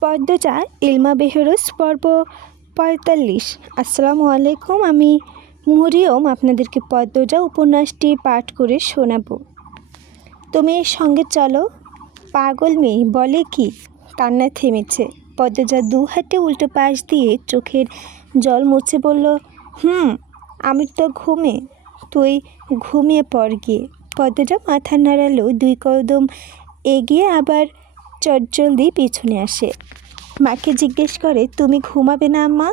পদ্মজা ইলমা বেহরোজ পর্ব ৪৫। আসসালামু আলাইকুম। আমি মরিয়ম আপনাদেরকে পদ্মজা উপন্যাসটি পাঠ করে শোনাব। তুমি এর সঙ্গে চলো। পাগল মেয়ে বলে কি? কান্না থেমেছে। পদ্মজা দু হাতে উল্টো পাশ দিয়ে চোখের জল মুছে বলল, আমি তো ঘুমে, তুই ঘুমিয়ে পড় গিয়ে। পদ্মজা মাথা নাড়ালো, ২ কদম এগিয়ে আবার চটজলদি পিছনে আসে। মাকে জিজ্ঞেস করে, তুমি ঘুমাবে না আম্মা?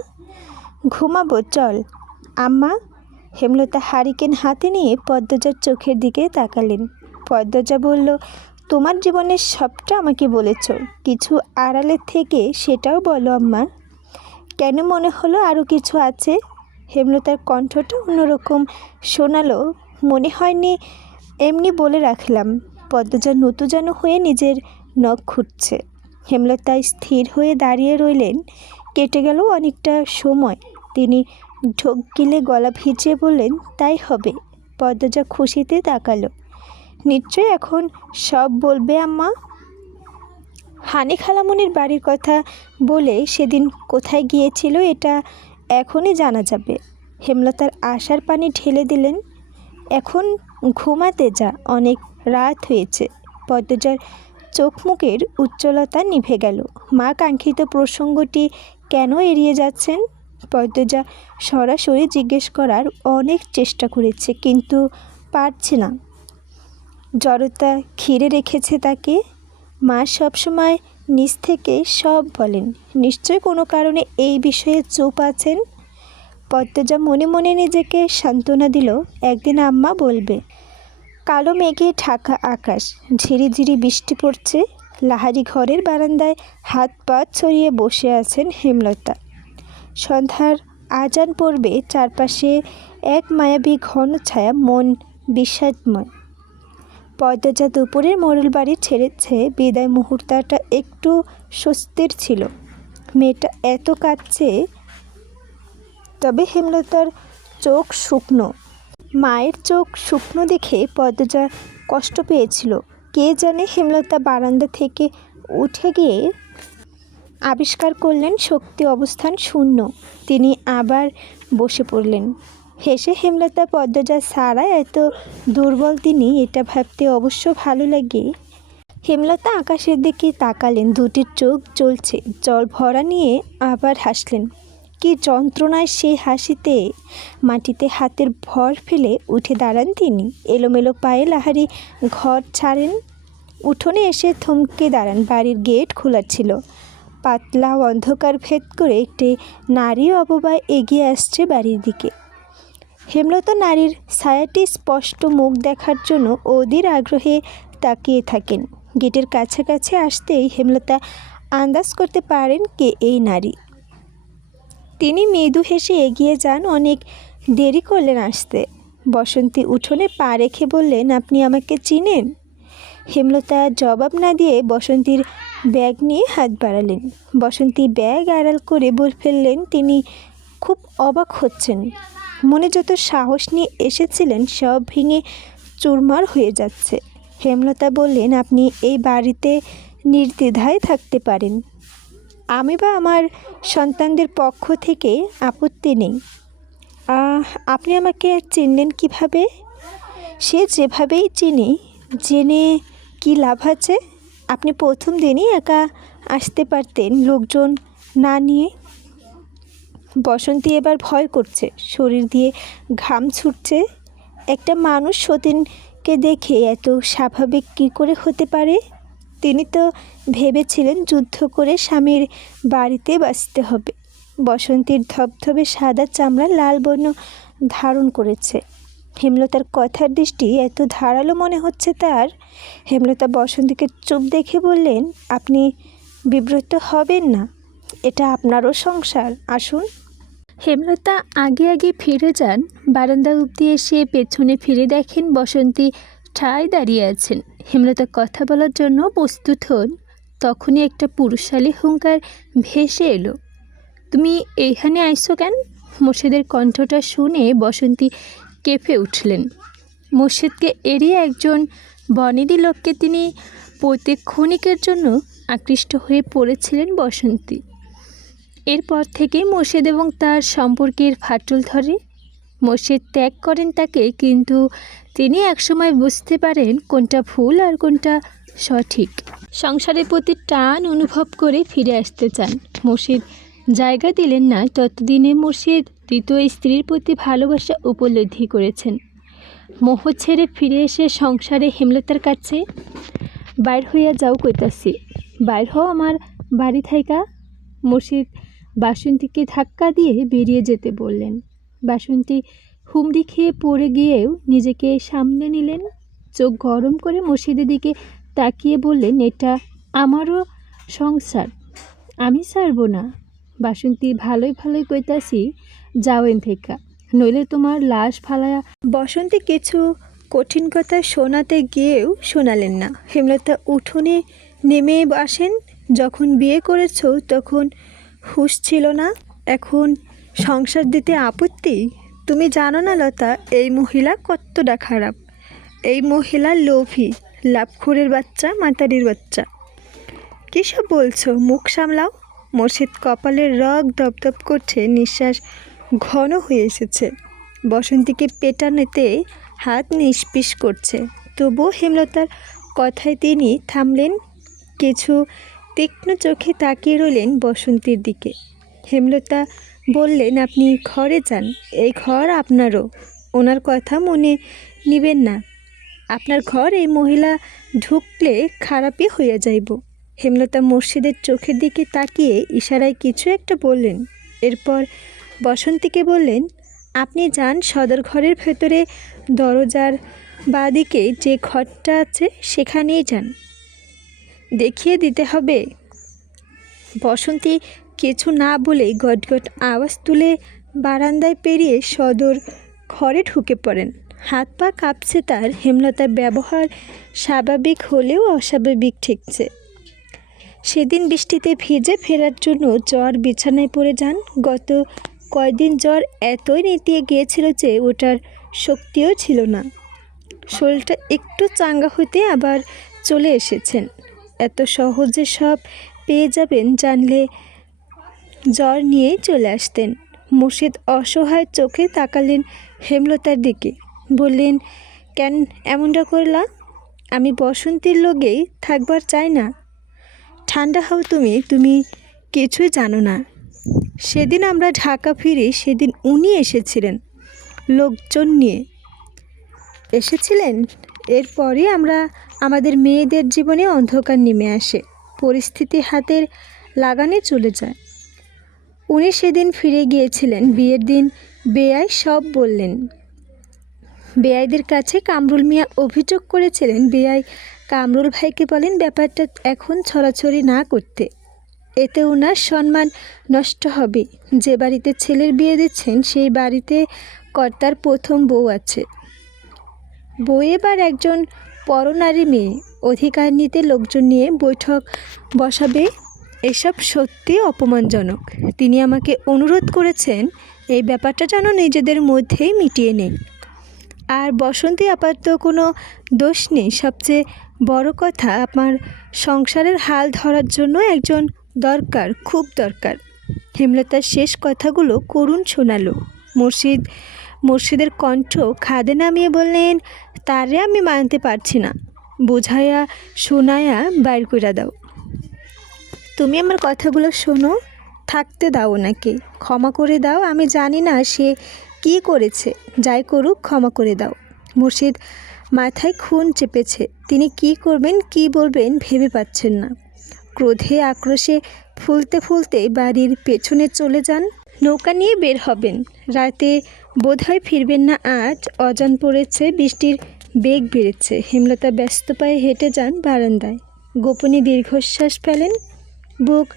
ঘুমাবো, চল আম্মা। হেমলতা হারিকেন হাতে নিয়ে পদ্মজার চোখের দিকে তাকালেন। পদ্মজা বলল, তোমার জীবনের সবটা আমাকে বলেছ, কিছু আড়ালের থেকে সেটাও বলো আম্মা। কেন মনে হলো আরও কিছু আছে? হেমলতার কণ্ঠটা অন্যরকম শোনালো। মনে হয়নি, এমনি বলে রাখলাম। পদ্মজা নতুজানু হয়ে নিজের নখ খুঁটছে। হেমলতা স্থির হয়ে দাঁড়িয়ে রইলেন। কেটে গেল অনেকটা সময়। তিনি ঢোক গিলে গলা ভিজিয়ে বললেন, তাই হবে। পদ্মজা খুশিতে তাকালো। নিশ্চয় এখন সব বলবে আম্মা। হানি খালামণির বাড়ির কথা বলে সেদিন কোথায় গিয়েছিল এটা এখনই জানা যাবে। হেমলতার আশার পানি ঢেলে দিলেন। এখন ঘুমাতে যা, অনেক রাত হয়েছে। পদ্মজার চোখ মুখের উজ্জ্বলতা নিভে গেল। মা কাঙ্ক্ষিত প্রসঙ্গটি কেন এড়িয়ে যাচ্ছেন? পদ্মজা সরাসরি জিজ্ঞেস করার অনেক চেষ্টা করেছে, কিন্তু পারছে না। জড়তা ঘিরে রেখেছে তাকে। মা সবসময় নিজ থেকে সব বলেন। নিশ্চয় কোনো কারণে এই বিষয়ে চুপ আছেন। পদ্মজা মনে মনে নিজেকে সান্ত্বনা দিল, একদিন আম্মা বলবে। কালো মেঘে ঢাকা আকাশ, ঝিরিঝিরি বৃষ্টি পড়ছে। লাহারি ঘরের বারান্দায় হাত পা ছড়িয়ে বসে আছেন হেমলতা। সন্ধ্যার আজান পড়বে, চারপাশে এক মায়াবী ঘন ছায়া, মন বিষাদময়। পদ্মজা দুপুরের মোড়ল বাড়ি ছেড়েছে। বিদায় মুহূর্তটা একটু স্বস্তির ছিল। মেয়েটা এত কাঁদছে, তবে হেমলতার চোখ শুকনো। মায়ের চোখ শুকনো দেখে পদ্মজা কষ্ট পেয়েছিল। কে জানে, হেমলতা বারান্দা থেকে উঠে গিয়ে আবিষ্কার করলেন শক্তি অবস্থান শূন্য। তিনি আবার বসে পড়লেন। হেসে হেমলতা, পদ্মজা সারা এত দুর্বল তিনি, এটা ভাবতে অবশ্য ভালো লাগে। হেমলতা আকাশের দিকে তাকালেন, দুটির চোখ জ্বলছে। জল ভরা নিয়ে আবার হাসলেন। কি যন্ত্রণায় সেই হাসিতে! মাটিতে হাতের ভর ফেলে উঠে দাঁড়ান তিনি। এলোমেলো পায়ে লাহারি ঘর ছাড়েন। উঠোনে এসে থমকে দাঁড়ান। বাড়ির গেট খোলা ছিল। পাতলা অন্ধকার ভেদ করে একটি নারী অববায় এগিয়ে আসছে বাড়ির দিকে। হেমলতা নারীর ছায়াটি স্পষ্ট মুখ দেখার জন্য অধীর আগ্রহে তাকিয়ে থাকেন। গেটের কাছাকাছি আসতেই হেমলতা আন্দাজ করতে পারেন কে এই নারী। তিনি মৃদু হেসে এগিয়ে যান। অনেক দেরি করলেন আসতে। বসন্তী উঠোনে পা রেখে বললেন, আপনি আমাকে চিনেন? হেমলতা জবাব না দিয়ে বসন্তীর ব্যাগ নিয়ে হাত বাড়ালেন। বসন্তী ব্যাগ আড়াল করে বলে ফেললেন, তিনি খুব অবাক হচ্ছেন। মনে যত সাহস নিয়ে এসেছিলেন সব ভেঙে চুরমার হয়ে যাচ্ছে। হেমলতা বললেন, আপনি এই বাড়িতে নির্দ্বিধায় থাকতে পারেন। আমি বা আমার সন্তানদের পক্ষ থেকে আপত্তি নেই। আপনি আমাকে চিনলেন কিভাবে? সে যেভাবেই চিনি, জেনে কি লাভ আছে? আপনি প্রথম দিনই একা আসতে পারতেন, লোকজন না নিয়ে। বসন্তী এবার ভয় করছে, শরীর দিয়ে ঘাম ছুটছে। একটা মানুষ সতীনকে দেখে এত স্বাভাবিক কী করে হতে পারে? তিনি তো ভেবেছিলেন যুদ্ধ করে স্বামীর বাড়িতে বাঁচতে হবে। বসন্তীর ধবধবে সাদা চামড়া লাল বর্ণ ধারণ করেছে। হেমলতার কথার দৃষ্টি এত ধারালো মনে হচ্ছে তার। হেমলতা বসন্তীকে চুপ দেখে বললেন, আপনি বিব্রত হবেন না, এটা আপনারও সংসার, আসুন। হেমলতা আগে আগে ফিরে যান। বারান্দা অবধি এসে পেছনে ফিরে দেখেন বসন্তী ঠায় দাঁড়িয়ে আছেন। হেমলতা কথা বলার জন্য প্রস্তুত হন, তখনই একটা পুরুষালী হুঙ্কার ভেসে এলো। তুমি এইখানে আইসো কেন? মোর্শেদের কণ্ঠটা শুনে বসন্তী কেঁপে উঠলেন। মোর্শেদকে এড়িয়ে একজন বনেদি লোককে তিনি প্রত্যেক ক্ষণিকের জন্য আকৃষ্ট হয়ে পড়েছিলেন বসন্তী। এরপর থেকে মোর্শেদ এবং তার সম্পর্কের ফাটল ধরে। মোর্শেদ ত্যাগ করেন তাকে, কিন্তু তিনি একসময় বুঝতে পারেন কোনটা ভুল আর কোনটা সঠিক। সংসারের প্রতি টান অনুভব করে ফিরে আসতে চান। মোর্শেদ জায়গা দিলেন না। ততদিনে মোর্শেদ দ্বিতীয় স্ত্রীর প্রতি ভালোবাসা উপলব্ধি করেছেন। মোহ ছেড়ে ফিরে এসে সংসারে হেমলতার কাছে, বাইর হইয়া যাও কইতাছি, বাইর হও আমার বাড়ি থাইকা। মোর্শেদ বাসন্তীকে ধাক্কা দিয়ে বেরিয়ে যেতে বললেন। বাসন্তী হুমড়ি খেয়ে পড়ে গিয়েও নিজেকে সামলে নিলেন। চোখ গরম করে মোর্শেদের দিকে তাকিয়ে বললেন, এটা আমারও সংসার, আমি ছাড়ব না। বাসন্তী ভালোই ভালোই কইতাছি, যাও এন থেকে, নইলে তোমার লাশ ফালায়া। বসন্তী কিছু কঠিন কথা শোনাতে গিয়েও শোনালেন না। হেমলতা উঠোনে নেমে আসেন। যখন বিয়ে করেছ তখন হুঁশ ছিল না, এখন সংসার দিতে আপত্তি? তুমি জানো না লতা, এই মহিলা কতটা খারাপ। এই মহিলা লোভী, লাভখোরের বাচ্চা, মাতারির বাচ্চা। কী সব বলছো? মুখ সামলাও। মোর্শেদ কপালের রগ দপদপ করছে, নিঃশ্বাস ঘন হয়ে এসেছে। বসন্তীকে পেটানোতে হাত নিষ্পিস করছে। তবুও হেমলতার কথায় তিনি থামলেন। কিছু তীক্ষ্ণ চোখে তাকিয়ে রইলেন বসন্তীর দিকে। হেমলতা বললেন, আপনি ঘরে যান, এই ঘর আপনারও। ওনার কথা মনে নিবেন না। আপনার ঘর, এই মহিলা ঢুকলে খারাপই হইয়া যাইব। হেমলতা মোর্শেদের চোখের দিকে তাকিয়ে ইশারায় কিছু একটা বললেন। এরপর বসন্তীকে বললেন, আপনি যান সদর ঘরের ভেতরে দরজার বাঁদিকে যে ঘরটা আছে সেখানেই যান, দেখিয়ে দিতে হবে। বসন্তী কিছু না বলেই গটগট আওয়াজ তুলে বারান্দায় পেরিয়ে সদর ঘরে ঢুকে পড়েন। হাত পা কাঁপছে তার। হেমলতার ব্যবহার স্বাভাবিক হলেও অস্বাভাবিক ঠেকছে। সেদিন বৃষ্টিতে ভিজে ফেরার জন্য জ্বর বিছানায় পড়ে যান। গত কয়দিন জ্বর এতই নেতিয়ে গিয়েছিল যে ওটার শক্তিও ছিল না। শরীরটা একটু চাঙ্গা হতে আবার চলে এসেছেন। এত সহজে সব পেয়ে যাবেন জানলে জ্বর নিয়েই চলে আসতেন। মোর্শেদ অসহায় চোখে তাকালেন হেমলতার দিকে, বললেন, কেন এমনটা করলা? আমি বসন্তীর লগেই থাকবার চাই না। ঠান্ডা হও তুমি, তুমি কিছুই জানো না। সেদিন আমরা ঢাকা ফিরি, সেদিন উনি এসেছিলেন, লোকজন নিয়ে এসেছিলেন। এরপরই আমরা আমাদের মেয়েদের জীবনে অন্ধকার নেমে আসে, পরিস্থিতি হাতের লাগানে চলে যায়। উনি সেদিন ফিরে গিয়েছিলেন। বিয়ের দিন বেয়াই সব বললেন। বেয়াইদের কাছে কামরুল মিয়া অভিযোগ করেছিলেন। বেয়াই কামরুল ভাইকে বলেন ব্যাপারটা এখন ছড়াছড়ি না করতে, এতে ওনার সম্মান নষ্ট হবে। যে বাড়িতে ছেলের বিয়ে দিচ্ছেন সেই বাড়িতে কর্তার প্রথম বউ আছে। বউ এবার একজন পরনারী মেয়ে, অধিকার নিতে লোকজন নিয়ে বৈঠক বসাবে। এসব সত্যি অপমানজনক। তিনি আমাকে অনুরোধ করেছেন এই ব্যাপারটা যেন নিজেদের মধ্যেই মিটিয়ে নেই। আর বসন্তী আপাতত কোনো দোষ নেই। সবচেয়ে বড় কথা, আমার সংসারের হাল ধরার জন্য একজন দরকার, খুব দরকার। হেমলতার শেষ কথাগুলো করুণ শোনালো। মোর্শেদের কণ্ঠ খাদে নামিয়ে বললেন, তারে আমি মানতে পারছি না, বুঝাইয়া শোনায়া বাইর কইরা দাও। তুমি আমার কথাগুলো শোনো, থাকতে দাও ওনাকে, ক্ষমা করে দাও। আমি জানি না সে কি করেছে, যাই করুক ক্ষমা করে দাও। মোর্শেদ মাথায় খুন চেপেছে। তিনি কি করবেন, কি বলবেন ভেবে পাচ্ছেন না। ক্রোধে আক্রোশে ফুলতে ফুলতে বাড়ির পেছনে চলে যান। নৌকা নিয়ে বের হবেন, রাতে বোধহয় ফিরবেন না আজ। অজান পড়েছে, বৃষ্টির বেগ বেড়েছে। হেমলতা ব্যস্ত পায়ে হেঁটে যান বারান্দায়। গোপনে দীর্ঘশ্বাস ফেলেন। বুক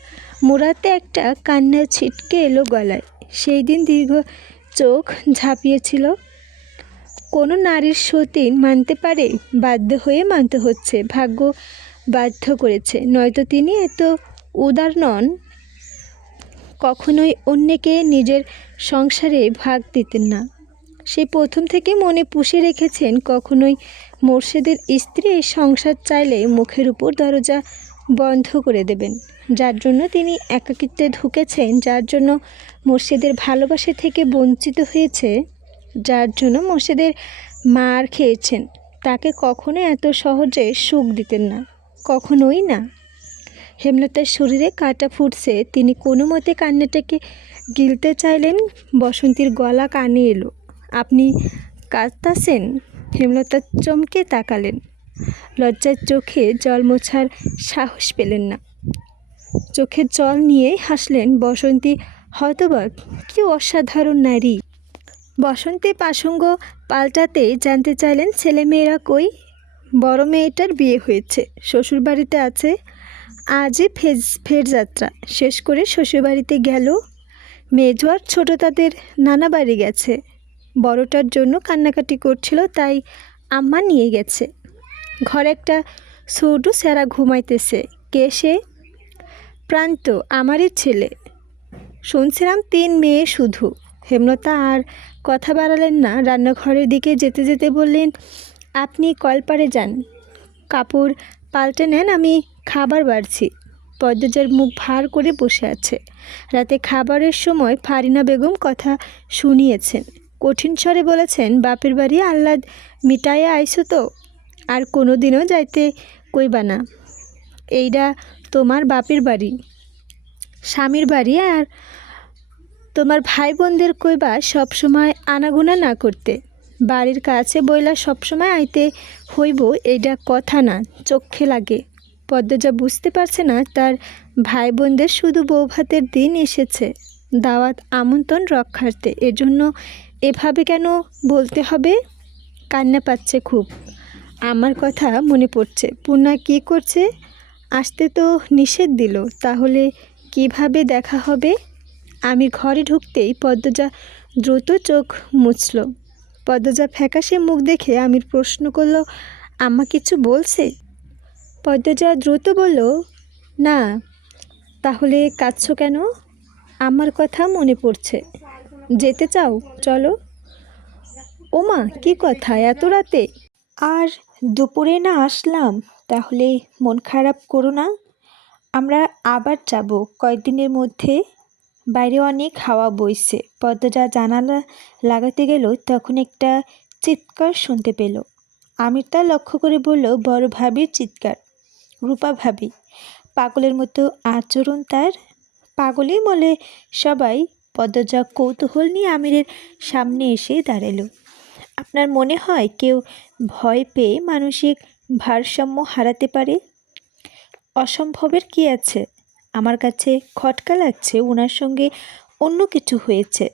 মোড়াতে একটা কান্না ছিটকে এলো গলায়। সেই দিন দীর্ঘ চোখ ঝাঁপিয়েছিল। কোনো নারীর সতীন মানতে পারে? বাধ্য হয়ে মানতে হচ্ছে, ভাগ্য বাধ্য করেছে, নয়তো তিনি এত উদার নন। কখনোই অন্যকে নিজের সংসারে ভাগ দিতেন না। সে প্রথম থেকে মনে পুষে রেখেছেন, কখনোই মোর্শেদের স্ত্রী সংসার চাইলে মুখের উপর দরজা বন্ধ করে দেবেন, যার জন্য তিনি একাকিত্বে ঢুকেছেন, যার জন্য মুর্শিদের ভালোবাসা থেকে বঞ্চিত হয়েছে, যার জন্য মুর্শিদের মার খেয়েছেন, তাকে কখনো এত সহজে সুখ দিতেন না, কখনোই না। হেমলতার শরীরে কাঁটা ফুটছে, তিনি কোনো মতে কান্নাটাকে গিলতে চাইলেন। বসন্তীর গলা কানে এলো। আপনি কাঁদতাছেন? হেমলতা চমকে তাকালেন। লজ্জার চোখে জল মোছার সাহস পেলেন না। চোখের জল নিয়ে হাসলেন। বসন্তী হতবাক, কি অসাধারণ নারী। বসন্তী প্রসঙ্গ পাল্টাতে জানতে চাইলেন, ছেলেমেয়েরা কই? বড় মেয়েটার বিয়ে হয়েছে, শ্বশুরবাড়িতে আছে। আজই ফের যাত্রা শেষ করে শ্বশুরবাড়িতে গেল। মেজো আর ছোটো তাদের নানা বাড়ি গেছে। বড়টার জন্য কান্নাকাটি করছিল, তাই আম্মা নিয়ে গেছে। ঘরে একটা ছোটো স্যারা ঘুমাইতেছে। কে সে? প্রান্ত, আমারই ছেলে। শুনছিলাম 3 মেয়ে শুধু। হেমলতা আর কথা বাড়ালেন না। রান্নাঘরের দিকে যেতে যেতে বললেন, আপনি কলপাড়ে যান, কাপড় পাল্টে নেন, আমি খাবার বাড়ছি। পদ্মজার মুখ ভার করে বসে আছে। রাতে খাবারের সময় ফারিনা বেগম কথা শুনিয়েছেন। কঠিন স্বরে বলেছেন, বাপের বাড়ি আহ্লাদ মিটাইয়া আইসো তো? আর কোনো দিনও যাইতে কইবা না। এইটা তোমার বাপের বাড়ি, স্বামীর বাড়ি। আর তোমার ভাই বোনদের কইবা সবসময় আনাগোনা না করতে। বাড়ির কাছে বইলা সবসময় আইতে হইব, এইটা কথা না, চোখে লাগে। পদ্মজা বুঝতে পারছে না তার ভাই বোনদের শুধু বৌভাতের দিন এসেছে, দাওয়াত আমন্ত্রণ রক্ষার্থে। এজন্য এভাবে কেন বলতে হবে? কান্না পাচ্ছে খুব। আমার কথা মনে পড়ছে। পূর্ণা কী করছে? আসতে তো নিষেধ দিল, তাহলে কিভাবে দেখা হবে? আমি ঘরে ঢুকতেই পদ্মজা দ্রুত চোখ মুছল। পদ্মজা ফ্যাকাশে মুখ দেখে আমির প্রশ্ন করল, আম্মা কিছু বলছে? পদ্মজা দ্রুত বলল, না। তাহলে কাঁদছো কেন? আমার কথা মনে পড়ছে। যেতে চাও? চলো। ওমা, কি কথা এত রাতে? আর দুপুরে না আসলাম? তাহলে মন খারাপ করো না, আমরা আবার যাব কয়েকদিনের মধ্যে। বাইরে অনেক হাওয়া বইছে। পদ্মজা জানালা লাগাতে গেল, তখন একটা চিৎকার শুনতে পেল। আমির তা লক্ষ্য করে বলল, বড় ভাবির চিৎকার। রূপা ভাবি। পাগলের মতো আচরণ তার। পাগলই বলে সবাই। পদ্মজা কৌতূহল নিয়ে আমিরের সামনে এসে দাঁড়ালো। আপনার মনে হয় কেউ ভয় পেয়ে মানসিক ভারসাম্য হারাতে পারে? অসম্ভবের কি আছে? আমার কাছে খটকা লাগছে ওনার সঙ্গে অন্য কিছু হয়েছে।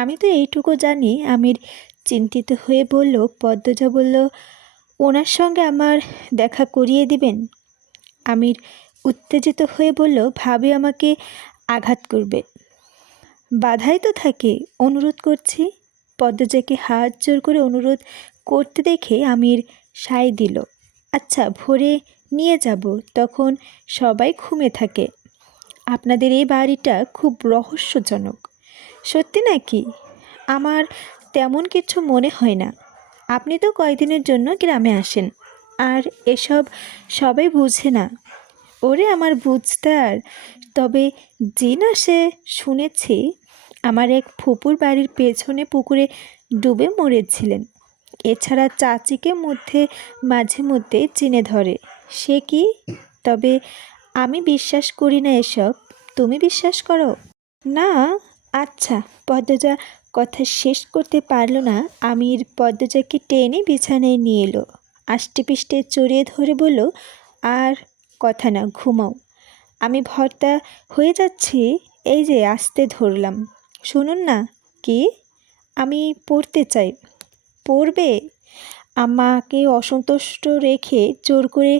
আমি তো এইটুকু জানি। আমির চিন্তিত হয়ে বলল। পদ্মজা বলল, ওনার সঙ্গে আমার দেখা করিয়ে দিবেন? আমির উত্তেজিত হয়ে বলল, ভাবি আমাকে আঘাত করবে। বাধাই তো থাকে, অনুরোধ করছি। পদ্মজাকে হাত জোর করে অনুরোধ করতে দেখে আমির সায় দিল। আচ্ছা, ভোরে নিয়ে যাব, তখন সবাই ঘুমে থাকে। আপনাদের এই বাড়িটা খুব রহস্যজনক। সত্যি নাকি? আমার তেমন কিছু মনে হয় না। আপনি তো কয়েকদিনের জন্য গ্রামে আসেন, আর এসব সবাই বুঝে না। ওরে আমার বুঝতে। আর তবে জিন আসে শুনেছি। আমার এক ফুপুর বাড়ির পেছনে পুকুরে ডুবে মরেছিলেন। এছাড়া চাচিকে মাঝে মধ্যে চিনে ধরে। সে কি? তবে আমি বিশ্বাস করি না এসব। তুমি বিশ্বাস করো? না। আচ্ছা। পদ্মজা কথা শেষ করতে পারল না। আমির পদ্মজাকে টেনে বিছানায় নিয়ে এলো। আষ্টেপৃষ্টে চড়িয়ে ধরে বলল, আর কথা না, ঘুমাও। আমি ভর্তা হয়ে যাচ্ছি, এই যে আসতে ধরলাম। শুনুন না। কি? আমি পড়তে চাই। পড়বে? আমাকে অসন্তুষ্ট রেখে জোর করে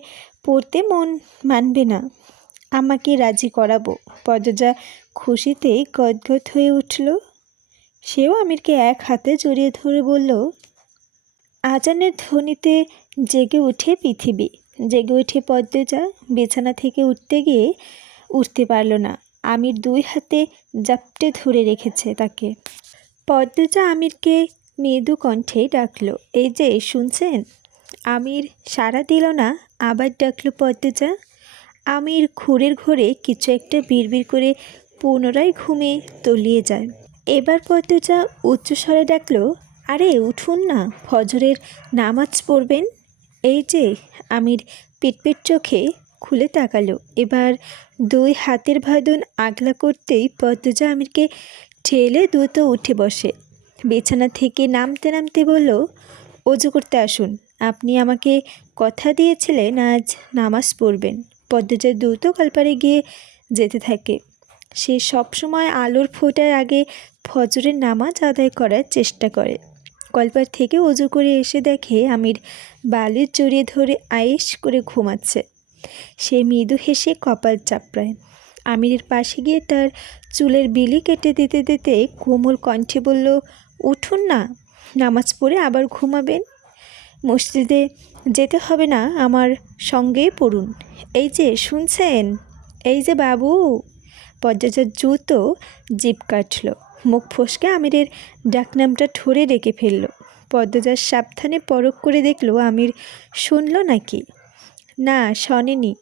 পড়তে মন মানবে না। আমাকে রাজি করাবো। পদ্মজা খুশিতে গদগদ হয়ে উঠল। সেও আমিরকে এক হাতে জড়িয়ে ধরে বলল, আজানের ধ্বনিতে জেগে উঠে পৃথিবী। জেগে উঠে পদ্মজা বিছানা থেকে উঠতে গিয়ে উঠতে পারল না। আমির 2 হাতে জাপটে ধরে রেখেছে তাকে। পদ্মজা আমিরকে মৃদু কণ্ঠে ডাকলো, এই যে শুনছেন? আমির সাড়া দিল না। আবার ডাকলো, পদ্মজা। আমির ঘোরের ঘোরে কিছু একটা বিড়বিড় করে পুনরায় ঘুমে তলিয়ে যায়। এবার পদ্মজা উচ্চস্বরে ডাকলো, আরে উঠুন না, ফজরের নামাজ পড়বেন। এই যে আমির পিটপিট চোখে খুলে তাকালো। এবার দুই হাতের বাঁধন আগলা করতেই পদ্মজা আমিরকে ঠেলে দ্রুত উঠে বসে। বিছানা থেকে নামতে নামতে বলল, অজু করতে আসুন, আপনি আমাকে কথা দিয়েছিলেন আজ নামাজ পড়বেন। পদ্মজা দ্রুত কলপারে গিয়ে যেতে থাকে। সে সবসময় আলোর ফোটার আগে ফজরের নামাজ আদায় করার চেষ্টা করে। কলপার থেকে অজু করে এসে দেখে আমির বালির জড়িয়ে ধরে আয়েশ করে ঘুমাচ্ছে। সে মৃদু হেসে কপাল চাপড়ায়। আমিরের পাশে গিয়ে তার চুলের বিলি কেটে দিতে দিতে কোমল কণ্ঠে বলল, উঠুন না, নামাজ পড়ে আবার ঘুমাবেন। মসজিদে যেতে হবে না, আমার সঙ্গেই পড়ুন। এই যে শুনছেন, এই যে বাবু। পদ্মজার দ্রুত জিভ কাটল, মুখ ফসকে আমিরের ডাকনামটা ঠোরে রেখে ফেলল। পদ্মজার সাবধানে পরখ করে দেখল আমির শুনল নাকি। না, শোনেনি।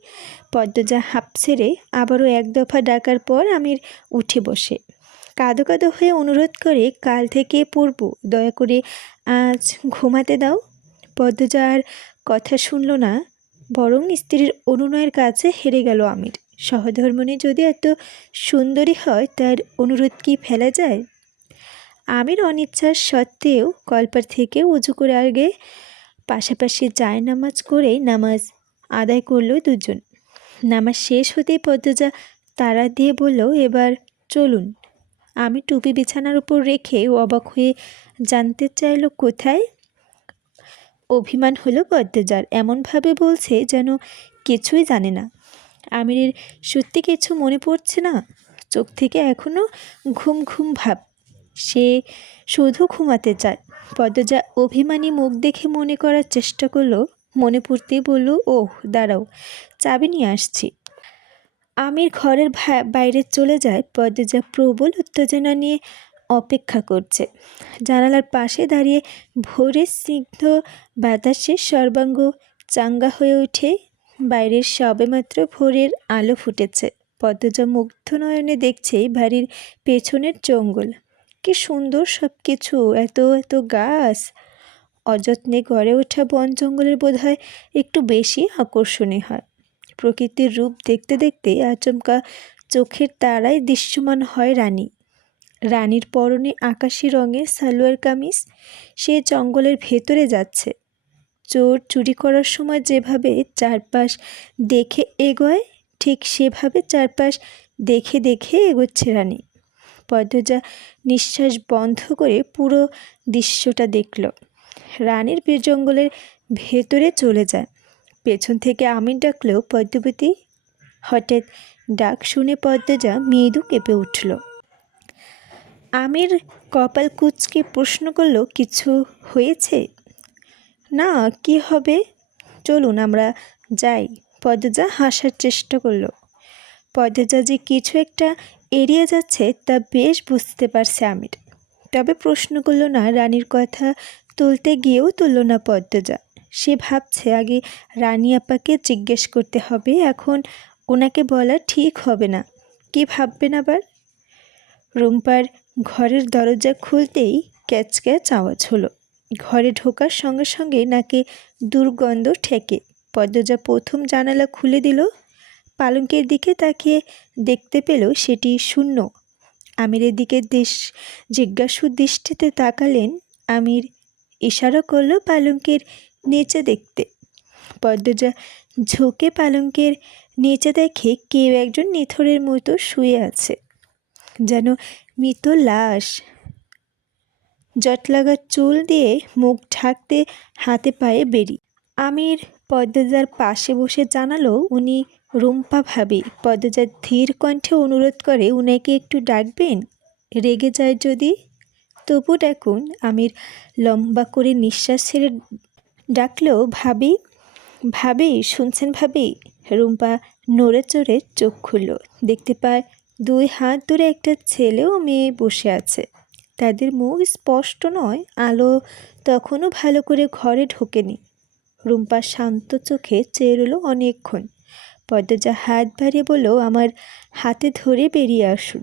পদ্মজা হাঁপ ছেড়ে আবারও এক দফা ডাকার পর আমির উঠে বসে কাঁদো কাঁদো হয়ে অনুরোধ করে, কাল থেকে পড়ব, দয়া করে আজ ঘুমাতে দাও। পদ্মজা আর কথা শুনল না, বরং স্ত্রীর অনুনয়ের কাছে হেরে গেল আমির। সহধর্মিণী যদি এত সুন্দরী হয়, তার অনুরোধ কি ফেলা যায়? আমির অনিচ্ছার সত্ত্বেও কলপার থেকে উজু করে আগে পাশাপাশি জায়নামাজ করে নামাজ আদায় করলো দুজন। নামাজ শেষ হতেই পদ্মজা তাড়া দিয়ে বলল, এবার চলুন। আমি টুপি বিছানার উপর রেখে অবাক হয়ে জানতে চাইল কোথায়। অভিমান হলো পদ্মজার, এমনভাবে বলছে যেন কিছুই জানে না। আমিরের সত্যি কিছু মনে পড়ছে না, চোখ থেকে এখনও ঘুম ঘুম ভাব। সে শুধু ঘুমাতে চায়। পদ্মজা অভিমানী মুখ দেখে মনে করার চেষ্টা করলো, মনে পড়তেই বলল, ওহ দাঁড়াও, চাবি নিয়ে আসছি। আমির ঘরের বাইরে চলে যায়। পদ্মজা প্রবল উত্তেজনা নিয়ে অপেক্ষা করছে। জানালার পাশে দাঁড়িয়ে ভোরের স্নিগ্ধ বাতাসে সর্বাঙ্গ চাঙ্গা হয়ে ওঠে। বাইরের সবেমাত্র ভোরের আলো ফুটেছে। পদ্মজা মুগ্ধ নয়নে দেখছে বাড়ির পেছনের জঙ্গল। কি সুন্দর সব কিছু, এত এত গাছ। অযত্নে গড়ে ওঠা বন জঙ্গলের বোধহয় একটু বেশি আকর্ষণীয় হয়। প্রকৃতির রূপ দেখতে দেখতে আচমকা চোখের তারায় দৃশ্যমান হয় রানী। রানীর পরনে আকাশি রঙের সালোয়ার কামিজ। সে জঙ্গলের ভেতরে যাচ্ছে। চোর চুরি করার সময় যেভাবে চারপাশ দেখে এগোয়, ঠিক সেভাবে চারপাশ দেখে দেখে এগোচ্ছে রানী। পদ্মজা নিঃশ্বাস বন্ধ করে পুরো দৃশ্যটা দেখল। রানীর জঙ্গলের ভেতরে চলে যায়। পেছন থেকে আমির ডাকলেও পদ্মাবতী। হঠাৎ ডাক শুনে পদ্মজা মৃদু কেঁপে উঠল। আমির কপাল কুঁচকে প্রশ্ন করল, কিছু হয়েছে? না, কি হবে, চলুন আমরা যাই। পদ্মজা হাসার চেষ্টা করল। পদ্মজা যে কিছু একটা এড়িয়ে যাচ্ছে তা বেশ বুঝতে পারছে আমির। তবে প্রশ্ন করল না। রানীর কথা তুলতে গিয়েও তুলল না পদ্মজা। সে ভাবছে আগে রানী আপাকে জিজ্ঞেস করতে হবে, এখন ওনাকে বলা ঠিক হবে না। কি ভাববেন আবার? রুম্পার ঘরের দরজা খুলতেই ক্যাচ ক্যাচ আওয়াজ হলো। ঘরে ঢোকার সঙ্গে সঙ্গে নাকে দুর্গন্ধ ঠেকে। পদ্মজা প্রথম জানালা খুলে দিল। পালঙ্কের দিকে তাকিয়ে দেখতে পেল সেটি শূন্য। আমিরের দিকে জিজ্ঞাসু দৃষ্টিতে তাকালেন। আমির ইশারা করলো পালঙ্কের নিচে দেখতে। পদ্মজা ঝুঁকে পালঙ্কের নিচে দেখে কেউ একজন নিথরের মতো শুয়ে আছে, যেন মৃত লাশ। জটলাগা চুল দিয়ে মুখ ঢাকতে হাতে পায়ে বেরি। আমির পদ্মজার পাশে বসে জানালো, উনি রুম্পা ভাবি। পদ্মজা ধীর কণ্ঠে অনুরোধ করে, উনাকে একটু ডাকবেন, রেগে যায় যদি। তবু ডাকুন। আমির লম্বা করে নিঃশ্বাস ছেড়ে ডাকলো, ভাবি। ভাবি শুনছেন ভাবি? রুম্পা নড়ে চড়ে চোখ খুলল। দেখতে পায় দুই হাত ধরে একটা ছেলে ও মেয়ে বসে আছে। তাদের মুখ স্পষ্ট নয়, আলো তখনও ভালো করে ঘরে ঢোকেনি। রুম্পা শান্ত চোখে চেয়ে রইল অনেকক্ষণ। পদ্মজা হাত বাড়িয়ে বলল, আমার হাতে ধরে বেরিয়ে আসুন।